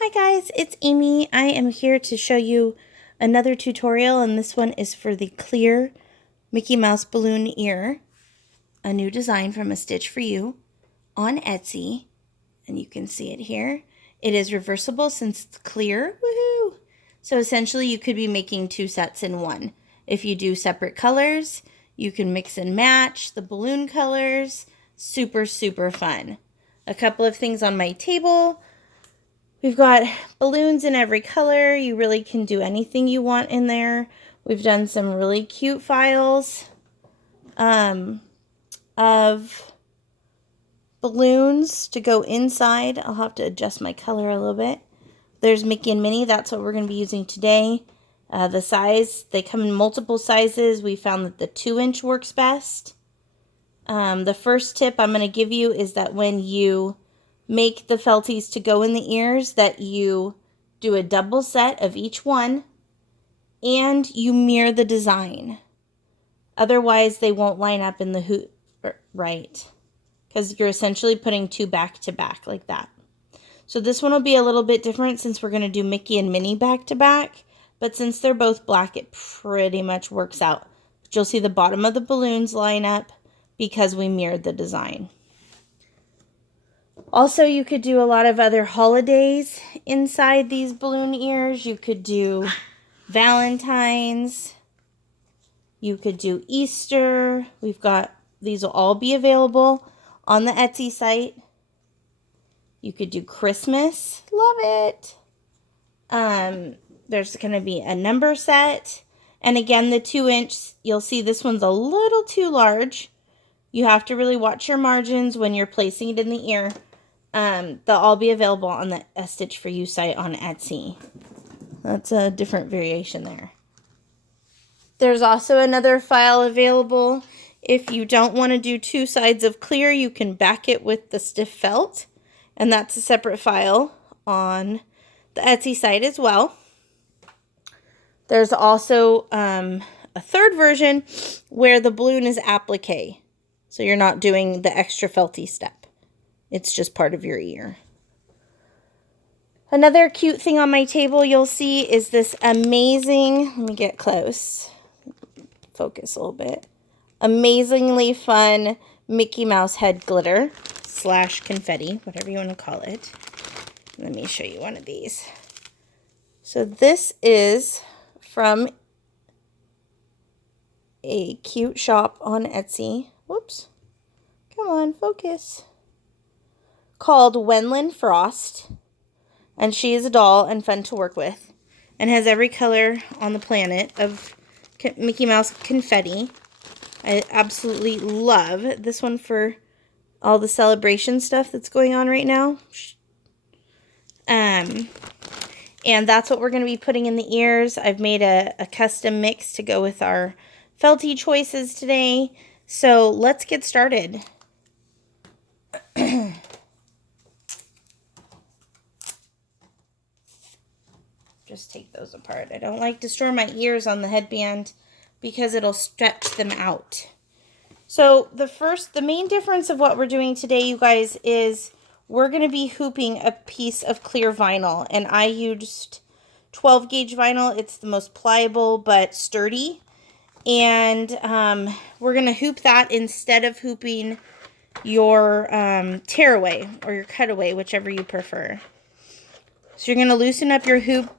Hi guys, it's Amy. I am here to show you another tutorial, and this one is for the clear Mickey Mouse balloon ear, a new design from A Stitch For You on Etsy, and you can see it here. It is reversible since it's clear. Woohoo! So essentially you could be making two sets in one. If you do separate colors, you can mix and match the balloon colors. Super, super fun. A couple of things on my table. We've got balloons in every color. You really can do anything you want in there. We've done some really cute files of balloons to go inside. I'll have to adjust my color a little bit. There's Mickey and Minnie. That's what we're going to be using today. The size, they come in multiple sizes. We found that the 2-inch works best. The first tip I'm going to give you is that when you make the felties to go in the ears, that you do a double set of each one and you mirror the design. Otherwise, they won't line up in the hoop right, because you're essentially putting two back to back like that. So this one will be a little bit different since we're going to do Mickey and Minnie back to back, but since they're both black, it pretty much works out. But you'll see the bottom of the balloons line up because we mirrored the design. Also, you could do a lot of other holidays inside these balloon ears. You could do Valentine's. You could do Easter. These will all be available on the Etsy site. You could do Christmas. Love it. There's going to be a number set. And again, the 2-inch, you'll see this one's a little too large. You have to really watch your margins when you're placing it in the ear. They'll all be available on the A Stitch For You site on Etsy. That's a different variation there. There's also another file available. If you don't want to do two sides of clear, you can back it with the stiff felt. And that's a separate file on the Etsy site as well. There's also a third version where the balloon is applique. So you're not doing the extra felty step. It's just part of your ear. Another cute thing on my table you'll see is this amazing, let me get close, focus a little bit, amazingly fun Mickey Mouse head glitter / confetti, whatever you want to call it. Let me show you one of these. So this is from a cute shop on Etsy. Whoops. Come on, focus. Called Wenlin Frost. And she is a doll and fun to work with. And has every color on the planet of Mickey Mouse confetti. I absolutely love this one for all the celebration stuff that's going on right now. And that's what we're going to be putting in the ears. I've made a custom mix to go with our felty choices today. So let's get started. Just take those apart. I don't like to store my ears on the headband because it'll stretch them out. So the main difference of what we're doing today, you guys, is we're going to be hooping a piece of clear vinyl. And I used 12 gauge vinyl. It's the most pliable but sturdy. And we're going to hoop that instead of hooping your tearaway or your cutaway, whichever you prefer. So you're going to loosen up your hoop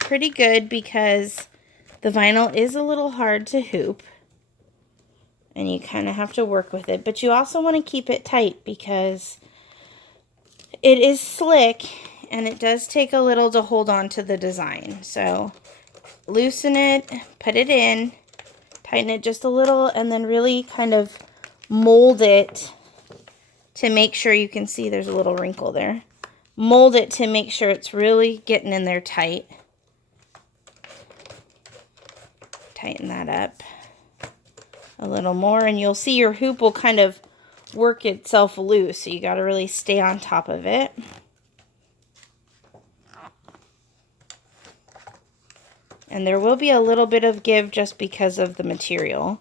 pretty good because the vinyl is a little hard to hoop. And you kind of have to work with it. But you also want to keep it tight because it is slick and it does take a little to hold on to the design. So loosen it, put it in, tighten it just a little, and then really kind of mold it to make sure you can see there's a little wrinkle there. Mold it to make sure it's really getting in there tight. Tighten that up a little more, and you'll see your hoop will kind of work itself loose, so you got to really stay on top of it. And there will be a little bit of give just because of the material.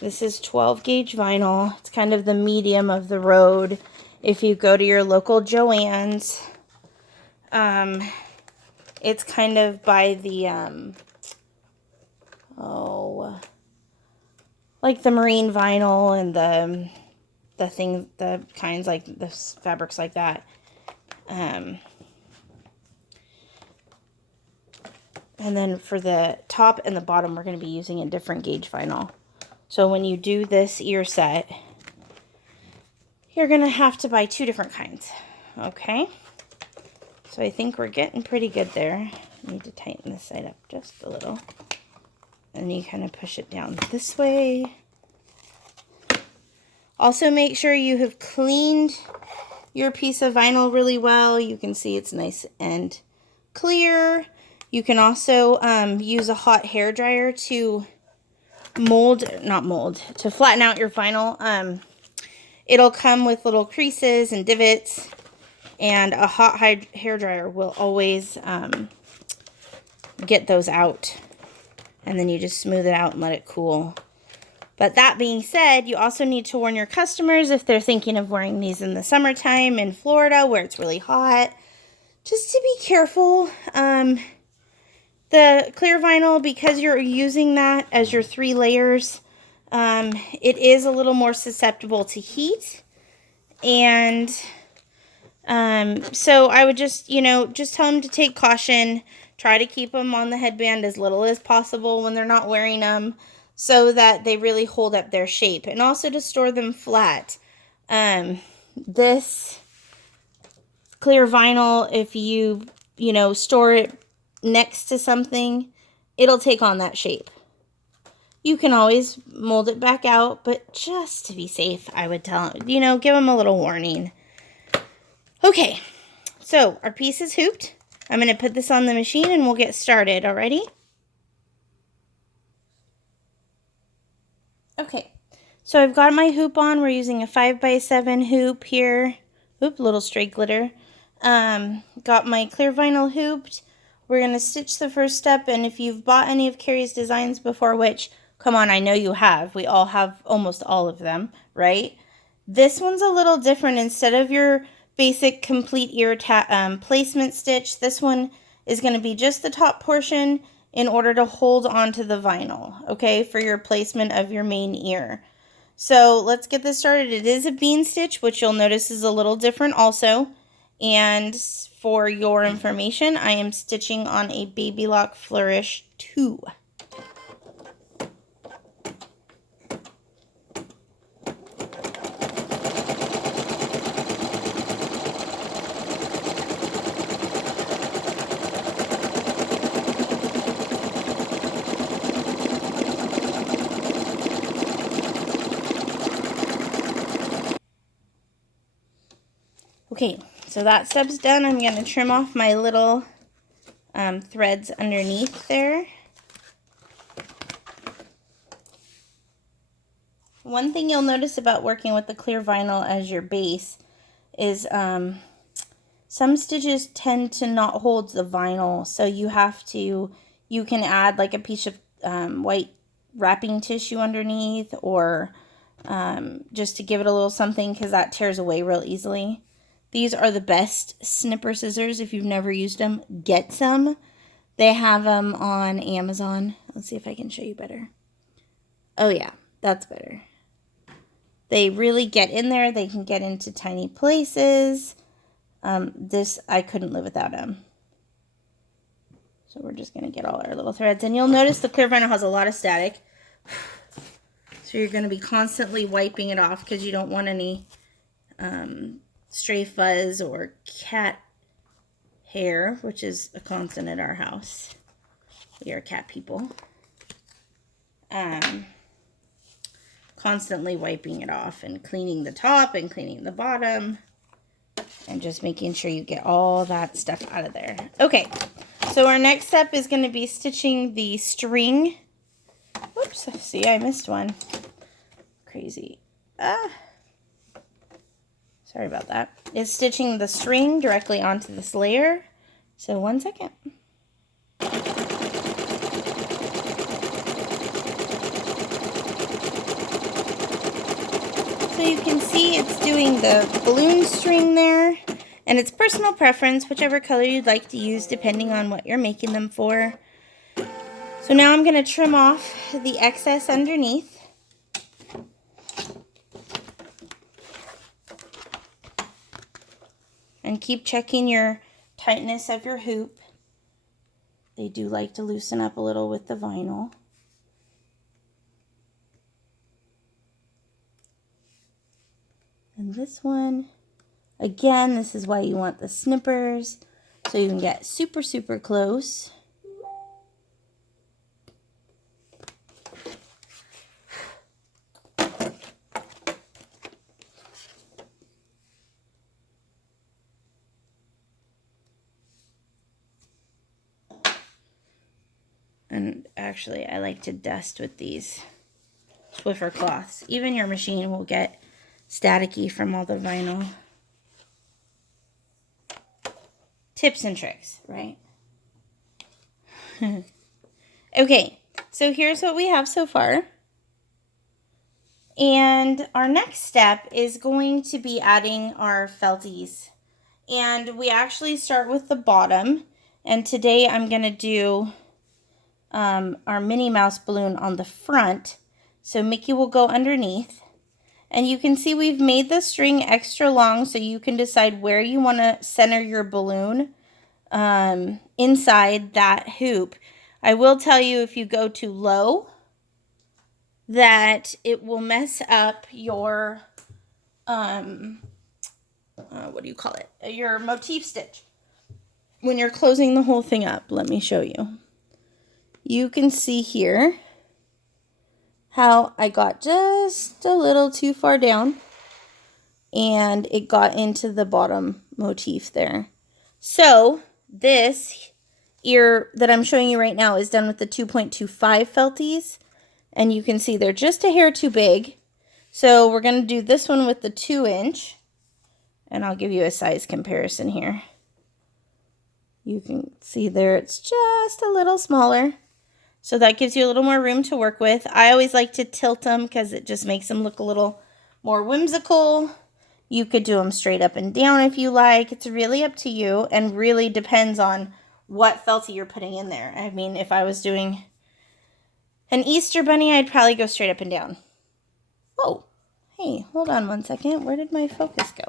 This is 12 gauge vinyl. It's kind of the medium of the road. If you go to your local Joann's, it's kind of by the, like the marine vinyl and the kinds like the fabrics like that. And then for the top and the bottom, we're going to be using a different gauge vinyl. So when you do this ear set, you're going to have to buy 2 different kinds. Okay? So I think we're getting pretty good there. I need to tighten this side up just a little. And you kind of push it down this way. Also make sure you have cleaned your piece of vinyl really well. You can see it's nice and clear. You can also use a hot hair dryer to to flatten out your vinyl. It'll come with little creases and divots, and a hot hair dryer will always get those out. And then you just smooth it out and let it cool. But that being said, you also need to warn your customers if they're thinking of wearing these in the summertime in Florida where it's really hot, just to be careful. The clear vinyl, because you're using that as your 3 layers, it is a little more susceptible to heat. And so I would just, just tell them to take caution. Try to keep them on the headband as little as possible when they're not wearing them, so that they really hold up their shape. And also to store them flat. This clear vinyl, if you, store it next to something, it'll take on that shape. You can always mold it back out, but just to be safe, I would tell them, give them a little warning. Okay, so our piece is hooped. I'm going to put this on the machine and we'll get started. Alrighty? Okay, so I've got my hoop on. We're using a 5x7 hoop here. Oop, little stray glitter. Got my clear vinyl hooped. We're going to stitch the first step, and if you've bought any of Carrie's designs before, which, come on, I know you have. We all have almost all of them, right? This one's a little different. Instead of your basic complete ear placement stitch, this one is going to be just the top portion in order to hold onto the vinyl, okay, for your placement of your main ear. So let's get this started. It is a bean stitch, which you'll notice is a little different also. And for your information, I am stitching on a Baby Lock Flourish 2. Okay, so that step's done. I'm going to trim off my little threads underneath there. One thing you'll notice about working with the clear vinyl as your base is some stitches tend to not hold the vinyl, so you can add like a piece of white wrapping tissue underneath, or just to give it a little something, because that tears away real easily. These are the best snipper scissors. If you've never used them, get some. They have them on Amazon. Let's see if I can show you better. Oh yeah, that's better. They really get in there. They can get into tiny places. This, I couldn't live without them. So we're just going to get all our little threads. And you'll notice the clear vinyl has a lot of static. So you're going to be constantly wiping it off because you don't want any stray fuzz or cat hair, which is a constant at our house. We are cat people. Constantly wiping it off and cleaning the top and cleaning the bottom and just making sure you get all that stuff out of there. Okay, so our next step is going to be stitching the string. Whoops, see, I missed one. Crazy. Sorry about that. Is stitching the string directly onto this layer. So 1 second. you can see it's doing the balloon string there, and it's personal preference, whichever color you'd like to use depending on what you're making them for. So now I'm going to trim off the excess underneath. And keep checking your tightness of your hoop. They do like to loosen up a little with the vinyl. And this one, again, this is why you want the snippers, so you can get super, super close. And actually, I like to dust with these Swiffer cloths. Even your machine will get staticky from all the vinyl. Tips and tricks, right? Okay, so here's what we have so far. And our next step is going to be adding our felties. And we actually start with the bottom. And today I'm going to do our Minnie Mouse balloon on the front. So Mickey will go underneath. And you can see we've made the string extra long so you can decide where you want to center your balloon inside that hoop. I will tell you, if you go too low, that it will mess up your, what do you call it? Your motif stitch. When you're closing the whole thing up, let me show you. You can see here how I got just a little too far down and it got into the bottom motif there. So this ear that I'm showing you right now is done with the 2.25 felties, and you can see they're just a hair too big. So we're going to do this one with the 2-inch, and I'll give you a size comparison here. You can see there it's just a little smaller. So that gives you a little more room to work with. I always like to tilt them because it just makes them look a little more whimsical. You could do them straight up and down if you like. It's really up to you and really depends on what felty you're putting in there. I mean, if I was doing an Easter bunny, I'd probably go straight up and down. Oh, hey, hold on one second. Where did my focus go?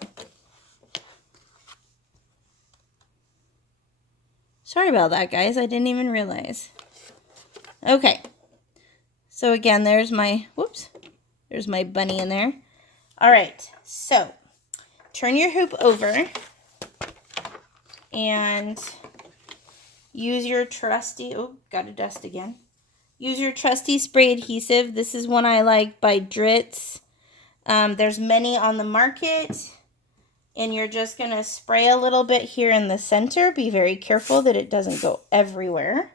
Sorry about that, guys. I didn't even realize. Okay, so again, there's my bunny in there. All right, so turn your hoop over and use your trusty, oh, got to dust again. Use your trusty spray adhesive. This is one I like by Dritz. There's many on the market, and you're just going to spray a little bit here in the center. Be very careful that it doesn't go everywhere.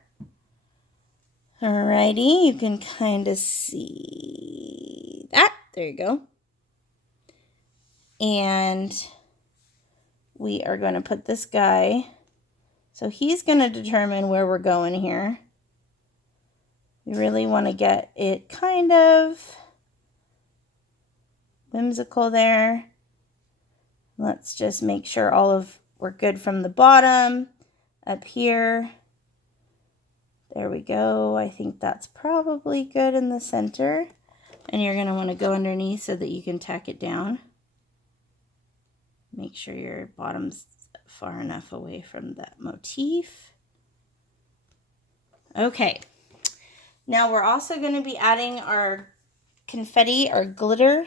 Alrighty, you can kind of see that. There you go. And we are going to put this guy, so he's going to determine where we're going here. We really want to get it kind of whimsical there. Let's just make sure we're good from the bottom up here. There we go. I think that's probably good in the center. And you're going to want to go underneath so that you can tack it down. Make sure your bottom's far enough away from that motif. Okay. Now we're also going to be adding our confetti or glitter.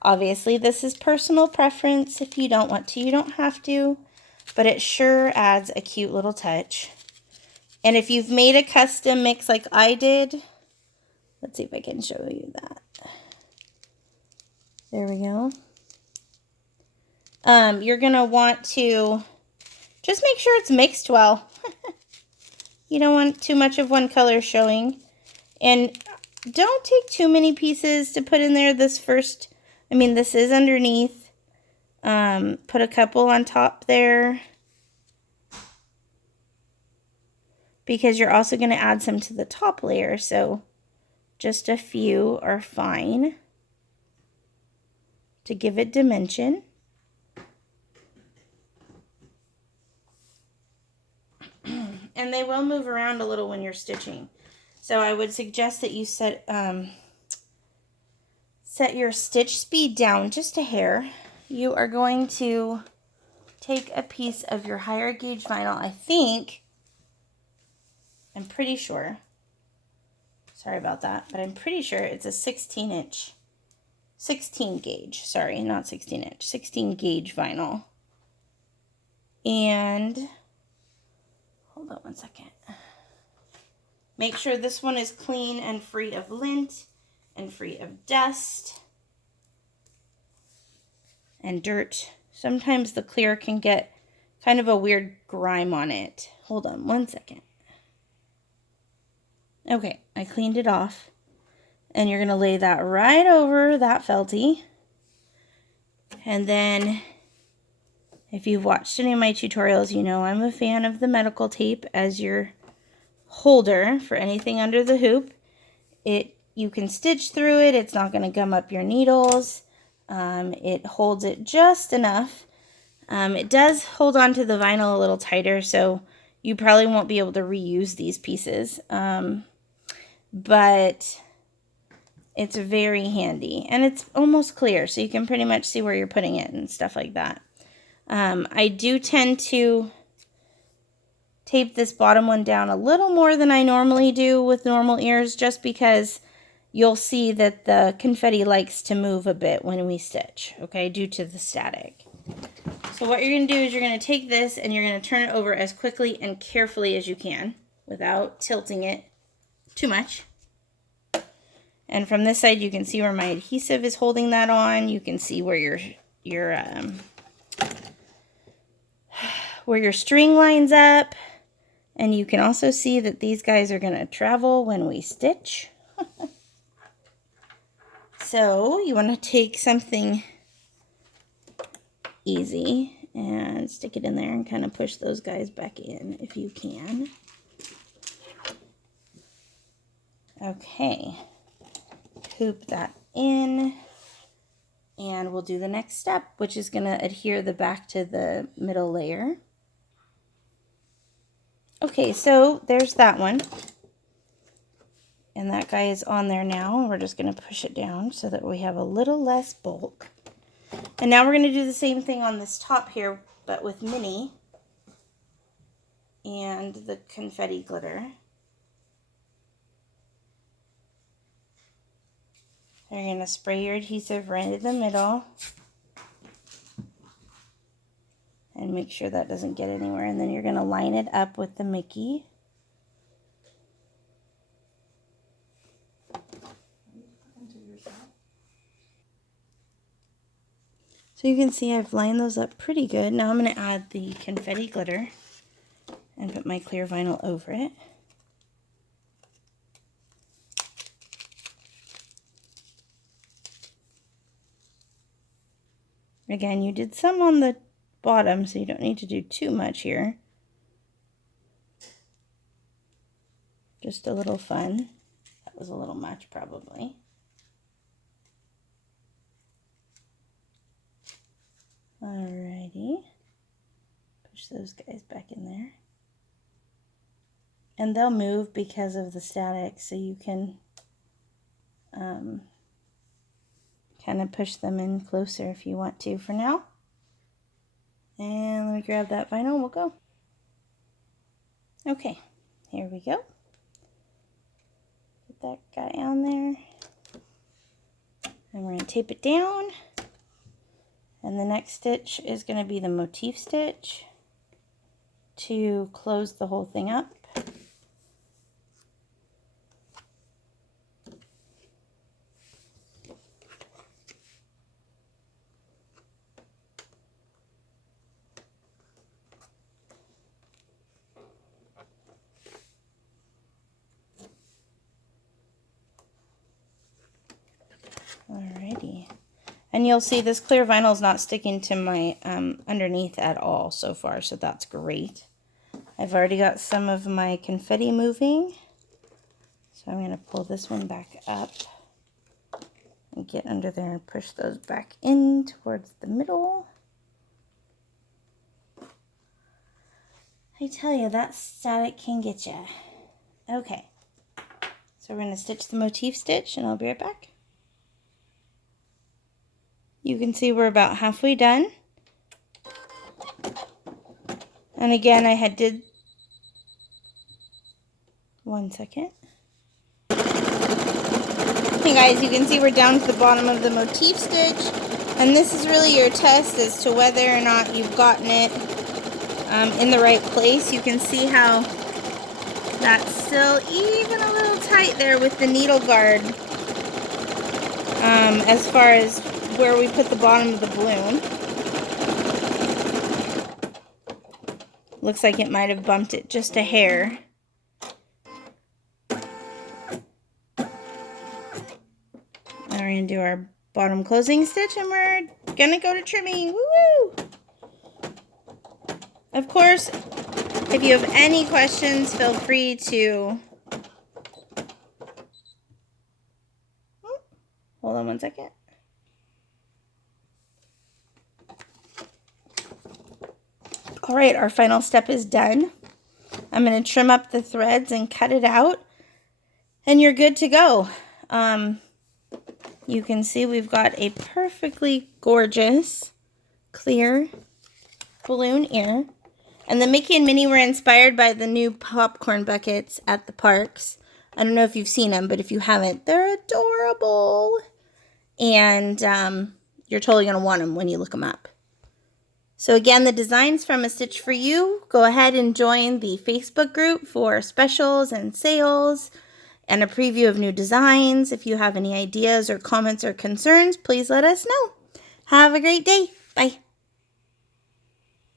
Obviously, this is personal preference. If you don't want to, you don't have to. But it sure adds a cute little touch. And if you've made a custom mix like I did, let's see if I can show you that. There we go. You're going to want to just make sure it's mixed well. You don't want too much of one color showing. And don't take too many pieces to put in there this is underneath. Put a couple on top there, because you're also going to add some to the top layer, so just a few are fine. to give it dimension. And they will move around a little when you're stitching. So I would suggest that you set your stitch speed down just a hair. You are going to take a piece of your higher gauge vinyl. I'm pretty sure, sorry about that, but I'm pretty sure it's a 16 gauge, sorry, not 16 inch, 16 gauge vinyl. And hold on one second. Make sure this one is clean and free of lint and free of dust and dirt. Sometimes the clear can get kind of a weird grime on it. Hold on one second. Okay, I cleaned it off. And you're going to lay that right over that felty. And then, if you've watched any of my tutorials, you know I'm a fan of the medical tape as your holder for anything under the hoop. You can stitch through it. It's not going to gum up your needles. It holds it just enough. It does hold on to the vinyl a little tighter, so you probably won't be able to reuse these pieces. But it's very handy, and it's almost clear, so you can pretty much see where you're putting it and stuff like that. I do tend to tape this bottom one down a little more than I normally do with normal ears, just because you'll see that the confetti likes to move a bit when we stitch, okay, due to the static. So what you're going to do is you're going to take this and you're going to turn it over as quickly and carefully as you can without tilting it too much. And from this side, you can see where my adhesive is holding that on. You can see where your string lines up. And you can also see that these guys are going to travel when we stitch. So you want to take something easy and stick it in there and kind of push those guys back in if you can. Okay. Hoop that in, and we'll do the next step, which is going to adhere the back to the middle layer. Okay, so there's that one, and that guy is on there now, and we're just going to push it down so that we have a little less bulk. And now we're going to do the same thing on this top here, but with Minnie and the confetti glitter. You're going to spray your adhesive right in the middle and make sure that doesn't get anywhere. And then you're going to line it up with the Mickey. So you can see I've lined those up pretty good. Now I'm going to add the confetti glitter and put my clear vinyl over it. Again, you did some on the bottom, so you don't need to do too much here. Just a little fun. That was a little much, probably. Alrighty. Push those guys back in there. And they'll move because of the static, so you can kind of push them in closer if you want to for now. And let me grab that vinyl, we'll go. Okay, here we go. Put that guy on there. And we're going to tape it down. And the next stitch is going to be the motif stitch to close the whole thing up. Alrighty. And you'll see this clear vinyl is not sticking to my underneath at all so far, so that's great. I've already got some of my confetti moving, so I'm going to pull this one back up. And get under there and push those back in towards the middle. I tell you, that static can get you. Okay. So we're going to stitch the motif stitch and I'll be right back. You can see we're about halfway done. And again, I did 1 second. Okay guys, you can see we're down to the bottom of the motif stitch. And this is really your test as to whether or not you've gotten it in the right place. You can see how that's still even a little tight there with the needle guard as far as where we put the bottom of the balloon. Looks like it might have bumped it just a hair. Now we're going to do our bottom closing stitch and we're going to go to trimming. Woo-woo! Of course, if you have any questions, feel free to... Hold on 1 second. All right, our final step is done. I'm going to trim up the threads and cut it out, and you're good to go. You can see we've got a perfectly gorgeous, clear balloon ear. And the Mickey and Minnie were inspired by the new popcorn buckets at the parks. I don't know if you've seen them, but if you haven't, they're adorable. And you're totally going to want them when you look them up. So again, the design's from A Stitch For You. Go ahead and join the Facebook group for specials and sales and a preview of new designs. If you have any ideas or comments or concerns, please let us know. Have a great day. Bye.